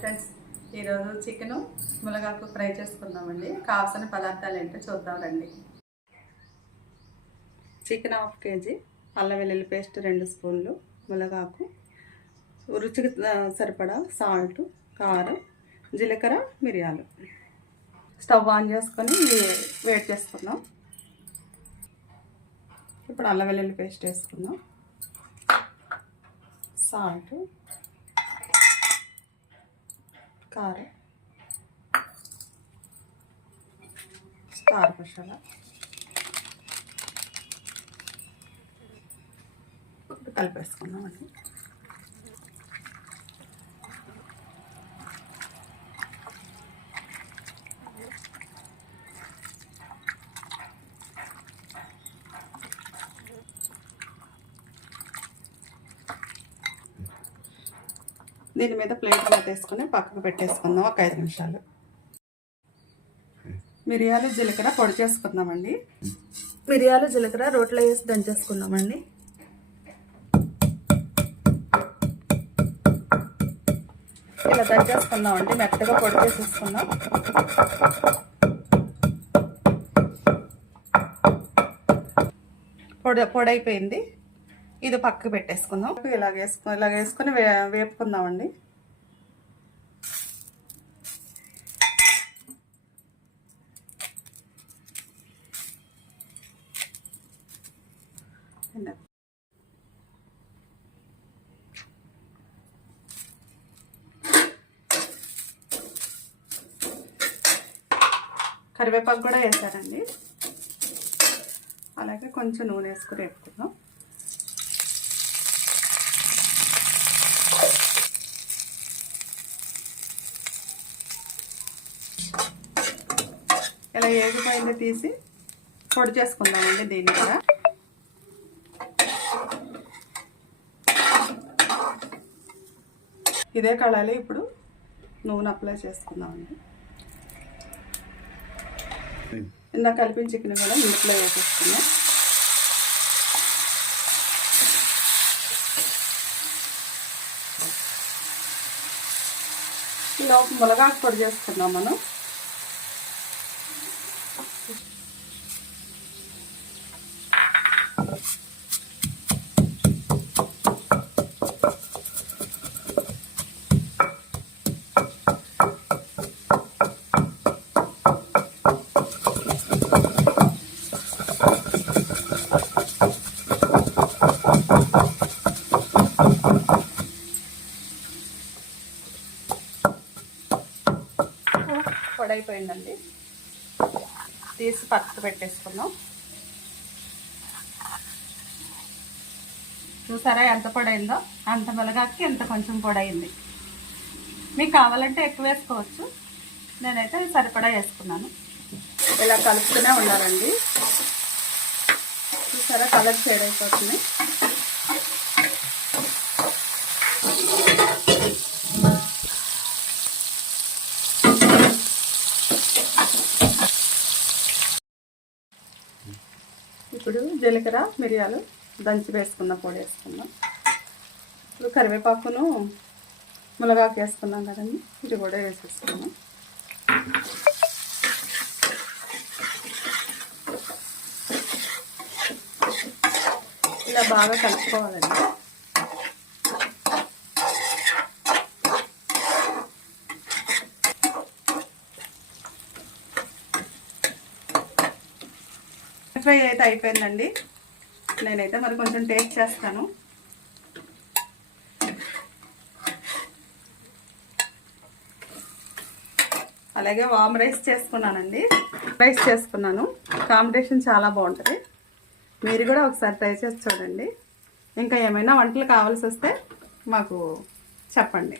Friends ఈరోజు chicken మునగాకు fry చేసుకుందామండి. కావాల్సిన పదార్థాలు ఏంటో చూద్దాం రండి. చికెన్ హాఫ్ కేజీ అల్లం వెల్లుల్లి పేస్ట్ రెండు స్పూన్లు మునగాకు. రుచికి సరిపడా సాల్ట్ కారం జీలకర్ర మిరియాలు. స్టవ్ ఆన్ చేసుకొని వేడి చేసుకుందాం. ఇప్పుడు అల్లం వెల్లుల్లి పేస్ట్ వేసుకుందాం. సాల్ట్ కారం స్టార్ మసాలా కలిపేసుకున్నామండి దీని మీద ప్లేట్ పెట్టేసుకుని పక్కకు పెట్టేసుకుందాం ఒక ఐదు నిమిషాలు. మిరియాలు జీలకర్ర పొడి చేసుకుందామండి. మిరియాలు జీలకర్ర రోట్లో వేసి దంచేసుకుందామండి. ఇలా దంచేసుకుందామండి మెత్తగా పొడి చేసేసుకుందాం. పొడి పొడి అయిపోయింది. ఇది పక్కకు పెట్టేసుకుందాం. ఇలాగ వేసుకుని ఇలాగ వేసుకొని వే వేపుకుందామండి. కరివేపాకు కూడా వేసారండి. అలాగే కొంచెం నూనె వేసుకుని వేపుకుందాం. ఇలా ఏగిపోయింది తీసి పొడి చేసుకుందామండి దీన్ని కూడా. ఇదే కళాలి ఇప్పుడు నూనె అప్లై చేసుకుందామండి. ఇందాక కలిపిన చికెన్ కూడా నీటిలో వేసేసుకున్నాం ఇలా ములగాకు మునగాకు పొడి చేసుకుందాం మనం పొడి అయిపోయిందండి. తీసి పక్కకు పెట్టేసుకున్నాం చూసారా ఎంత పొడైందో? అంత మిలగాకి ఎంత కొంచెం పొడైంది. మీకు కావాలంటే ఎక్కువ వేసుకోవచ్చు. నేనైతే సరిపడా వేసుకున్నాను. ఇలా కలుపుతూనే ఉండాలండి. చూసారా కలర్ షేడ్ అయిపోతుంది ఇప్పుడు జీలకర్ర మిరియాలు దంచి వేసుకున్న పొడి వేసుకుందాం. ఇప్పుడు కరివేపాకును ములగాకు వేసుకున్నాం కదండి ఇది కూడా వేసేసుకున్నాం ఇలా బాగా కలుపుకోవాలండి. ఫ్రై అయితే అయిపోయిందండి. నేనైతే మరి కొంచెం టేస్ట్ చేస్తాను. అలాగే వామ్ రైస్ చేసుకున్నానండి. రైస్ చేసుకున్నాను. కాంబినేషన్ చాలా బాగుంటుంది. మీరు కూడా ఒకసారి ట్రై చేసి చూడండి. ఇంకా ఏమైనా వంటలు కావాల్సి వస్తే మాకు చెప్పండి.